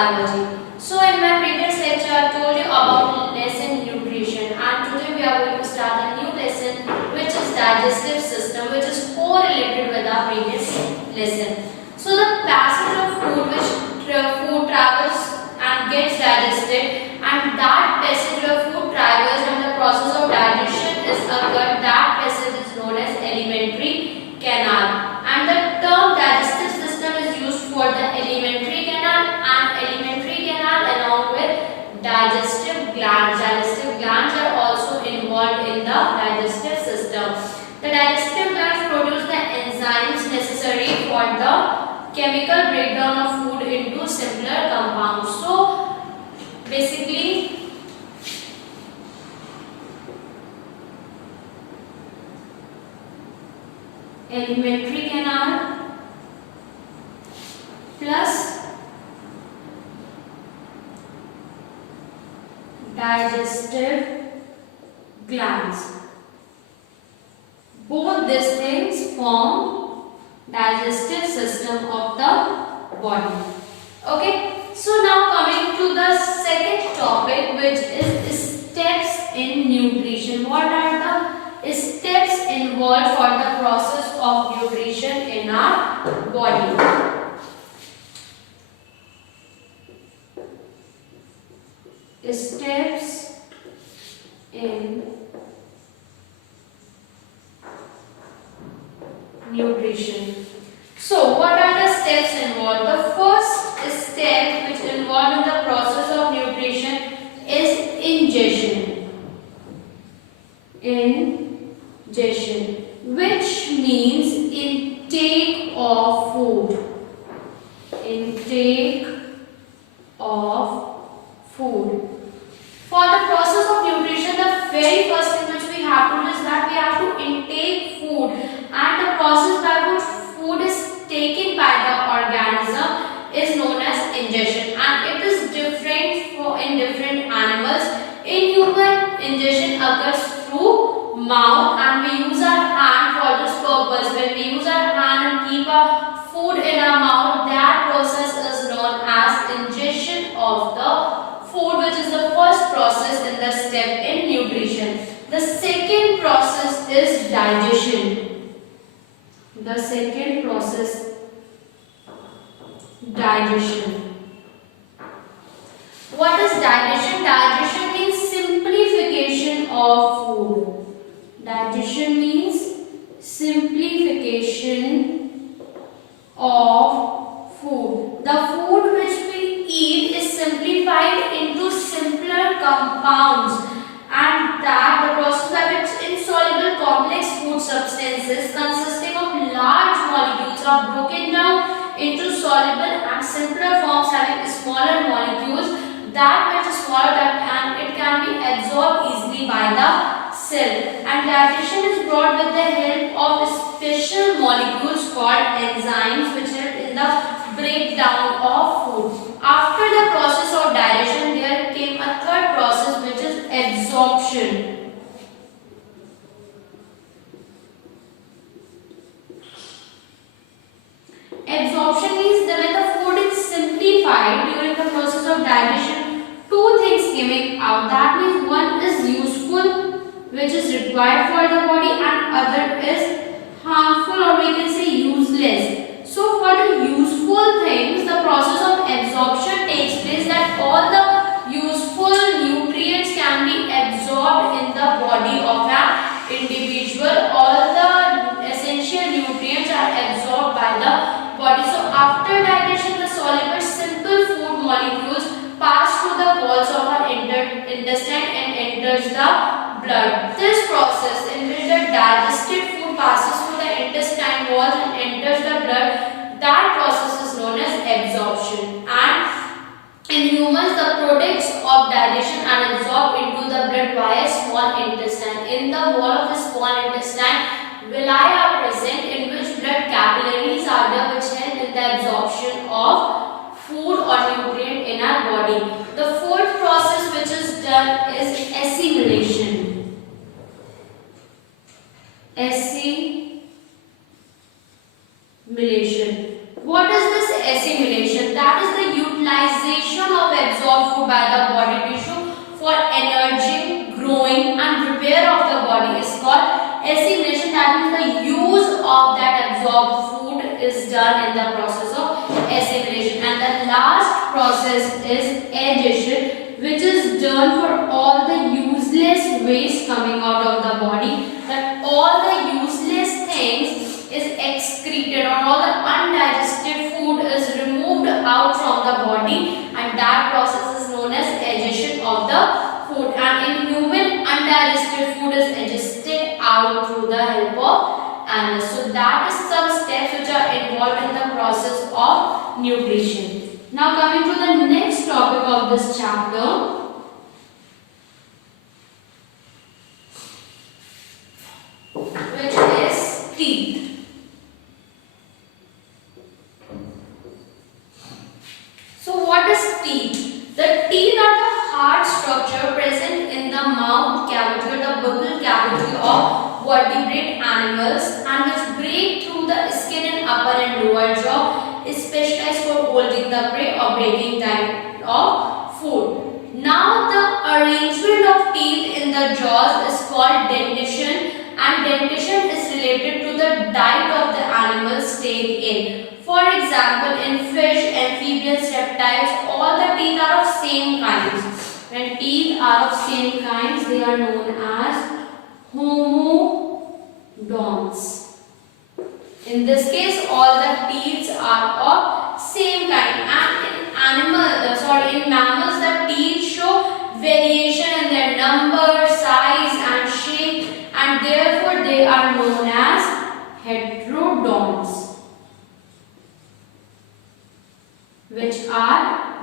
biology. So in my previous lecture I told you about lesson nutrition, and today we are going to start a new lesson which is digestive system, which is correlated with our previous lesson. So the passage of food which food travels and gets digested, and that passage where food travels and the process of digestion is occurred, that passage is known as alimentary canal. And the term digestive system is used for the alimentary canal, and alimentary canal along with digestive glands. Digestive glands are also involved in the digestive system. The digestive glands produce the enzymes necessary for the chemical breakdown of food into simpler compounds. So basically alimentary canal plus digestive glands, both these things form digestive system of the body. Okay, so now coming to the second topic, which is steps in nutrition. What are the steps involved for the process of nutrition in our body? Steps in nutrition. So what are the steps involved? The first step which involved in the process of nutrition is ingestion. Ingestion, which means intake of food. Intake of food. For the process of nutrition, the very first thing which we have to do is that we have to intake food, and the process by which food is taken by the organism is known as ingestion, and it is different in different animals. In human, ingestion occurs through mouth, and we use our hand for this purpose. When we use our hand and keep our food in our mouth, that process is known as ingestion of the food, which is the first process in the step in nutrition. The second process is digestion. The second process, digestion. What is digestion? Digestion means simplification of food. Digestion means simplification of food. The food which we eat is simplified into simpler compounds, and that the process by which insoluble complex food substances consisting of large molecules are broken down into soluble and simpler forms having smaller molecules, that which is smaller and it can be absorbed easily by the cell. And digestion is brought with the help of special molecules called enzymes, which help in the breakdown of food. After the process of digestion, there came a third process, which is absorption. Absorption means that when the food is simplified during the process of digestion, two things coming out. That means one is useful, which is required for the body, and other is harmful, or we can say useless. So for the useful things, the process of absorption takes place, that all the useful nutrients can be absorbed in the body of an individual. All the essential nutrients are absorbed by the body. So after digestion, the soluble simple food molecules pass through the walls of our intestine and enters the blood. This process in which the digested food passes through the intestine walls and enters the blood, that process is known as absorption. And in humans, the products of digestion are absorbed into the blood via small intestine. In the wall of the small intestine, villi are present, in which blood capillaries are there, which help in the absorption of food or nutrient in our body. The fourth process which is done is assimilation. Assimilation. What is this assimilation? That is the utilization by the body tissue for energy, growing and repair of the body is called assimilation. That means the use of that absorbed food is done in the process of assimilation. And the last process is addition, which is done for all the useless waste coming out of the body. That all the useless things is excreted, or all the undigested food is removed out from the body, and that process is known as addition of the food. And in human, undigested food is adjusted out through the help of animals. So that is some steps which are involved in the process of nutrition. Now coming to the next topic of this chapter, which is teeth. So what is teeth? The teeth are the hard structure present in the mouth cavity or the buccal cavity of vertebrate animals, and which break through the skin in upper and lower jaw, is specialized for holding the prey or breaking type of food. Now the arrangement of teeth in the jaws is called dentition, and dentition is related to the diet of the animals take in. For example, in fish, amphibians, reptiles, all the teeth are of same kinds. When teeth are of same kinds, they are known as homodonts. In this case, all the teeth are of same kind. And in mammals, the teeth show variation in their number, size, and shape, and therefore they are known as heterodonts, which are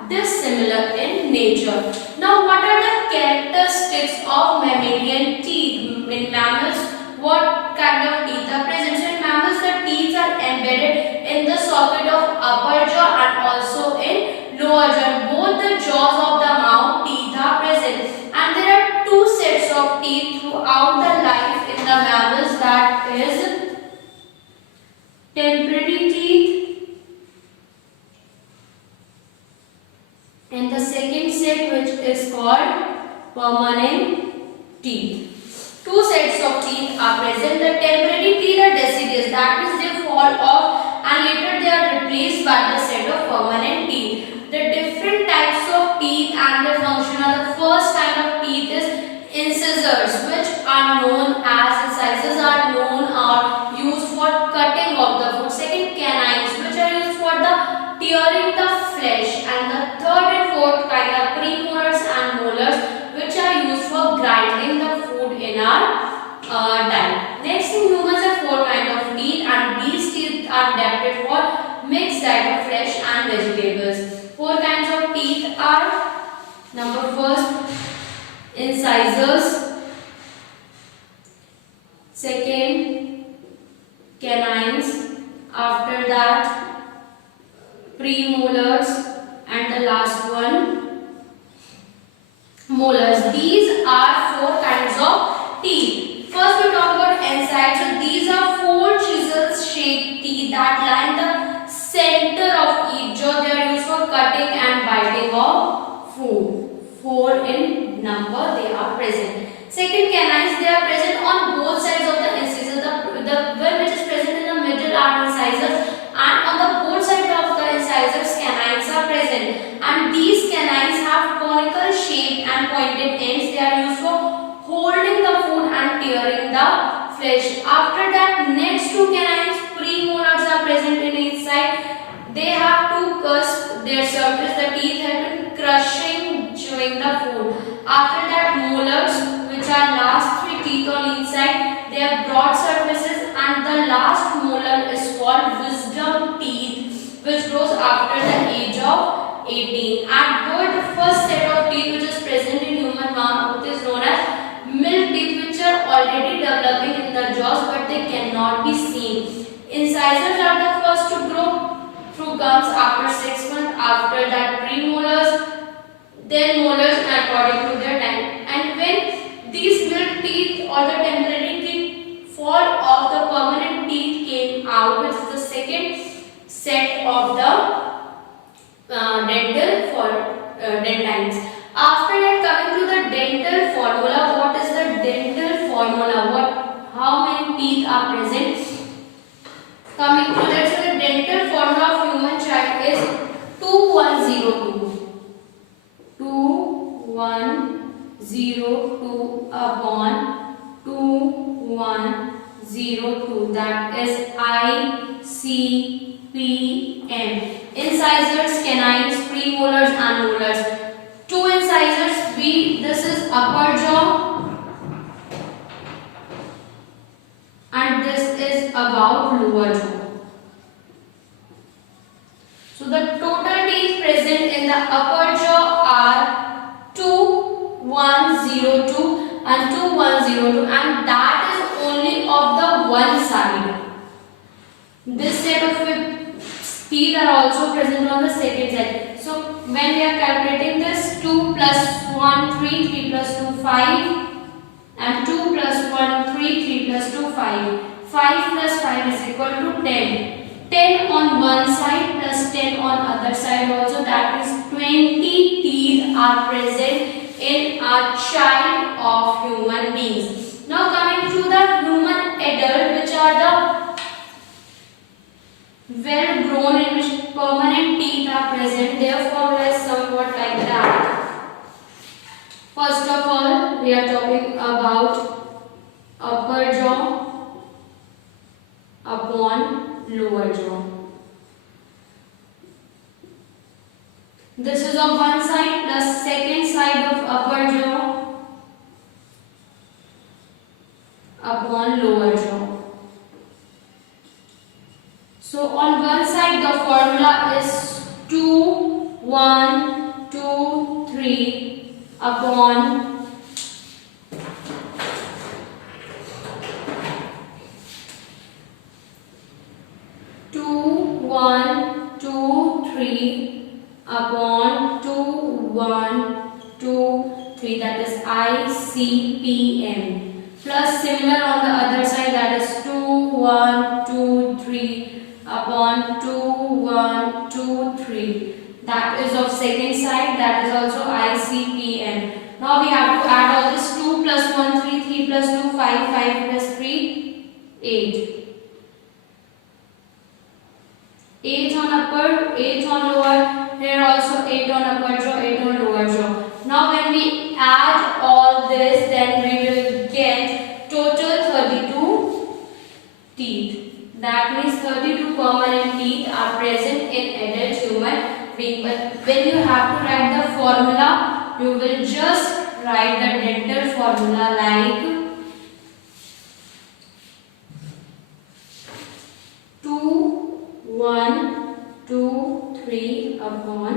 dissimilar in nature. Now, what are the characteristics of mammalian teeth? In mammals, what kind of teeth are present? So in mammals, the teeth are embedded in the socket of upper jaw and also in lower jaw. Both the jaws of the mouth teeth are present, and there are two sets of teeth throughout the life in the mammals, that is temporary teeth and the second set, which is called permanent teeth. Two sets of teeth are present. The temporary teeth are deciduous, that means they fall off and later they are replaced by the set of permanent teeth. The different types of teeth and their function are: the first kind of teeth is incisors, which are known as incisors are used for cutting of the food. Second, canines, which are used for the tearing the flesh, and the third and fourth kind are premolars and molars, which are used for grinding the food in our diet. Next, in humans are four kinds of teeth, and these teeth are adapted for mixed diet of flesh and vegetables. Four kinds of teeth are: number first, incisors, second, canines, after that premolars, and the last one, molars. These are four kinds of teeth. First we talk about incisors. So these are four chisel-shaped teeth that line the center of each jaw. They are used for cutting and biting of food. Four in number they are present. Second, canines, they are present on both sides of the incisors. The one which is present in the middle are incisors, and on the both sides of the incisors canines are present, and these canines have conical shape and pointed ends. They are used for holding the food and tearing the flesh. After that, next two canines, premolars, are present in each side. They have to cusp their surface. The teeth have been crushing, chewing the food. After that, molars, which are last three teeth on each side, they have broad surfaces, and the last molar is called wisdom teeth, which grows after the age of 18. And both the first set of teeth which is present in human mouth is known as milk teeth, which are already developing in the jaws but they cannot be seen. Incisors are the first to grow through gums after 6 months. After that, premolars, then molars according to their time. And when these milk teeth or the temporary teeth fall off, the permanent teeth came out, which is the second set of the dental for dentines. ICPM. Incisors, canines, premolars and molars. Two incisors, this is upper jaw and this is about lower jaw. So the total teeth present in the upper jaw are 2102 and 2102, and that is only of the one side. This set of teeth are also present on the second side. So when we are calculating this, 2 plus 1 3, 3 plus 2 5, and 2 plus 1 3, 3 plus 2 5. 5 plus 5 is equal to 10. 10 on one side plus 10 on other side also, that is 20 teeth are present in a child of human beings. Now coming to the human adult, which are the well grown in which permanent teeth are present. Their formula is somewhat like that. First of all, we are talking about upper jaw upon lower jaw. This is of one side plus second side of upper jaw upon lower jaw. So on one side the formula is 2 1 2 3 upon 2 1 2 3 upon 2 1 2 3, that is ICPM, plus similar on the other side, that is 2 1 2 3 upon 2 1 2 3, that is of second side, that is also ICPM. Now we have to add all this. 2 plus 1 3, 3 plus 2 5, 5 plus 3 8. 8 on upper, 8 on lower, here also 8 on upper jaw, 8 on lower jaw. Now when we add all this, then we will get total 32 teeth. That means 32 permanent teeth are present in adult human being. But when you have to write the formula, you will just write the dental formula like 2 1 2 3 upon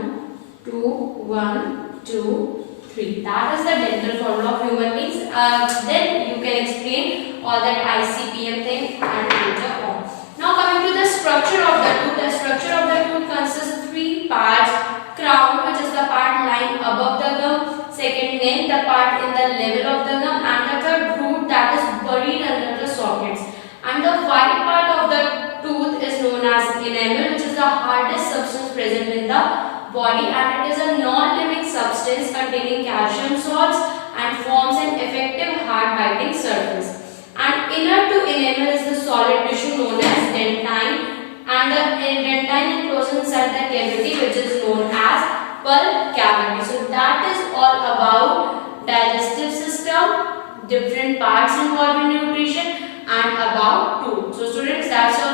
2 1 2 3. That is the dental formula of human beings. Then you can explain all that ICPM thing and later on. Now coming to the structure of the tooth. The structure of the tooth consists of three parts: crown, which is the part lying above the gum; second, nail, the part in the level of the gum; and the third, root, that is buried under the sockets. And the white part of the tooth is known as enamel, which is the hardest substance present in the body, and it is a non-living substance containing calcium salts and forms an effective hard biting surface. And inner to enamel is the solid tissue known as dentine, and the dentine encloses inside the cavity, which is known as pulp cavity. So that is all about digestive system, different parts involved in nutrition, and about tooth. So students, that's all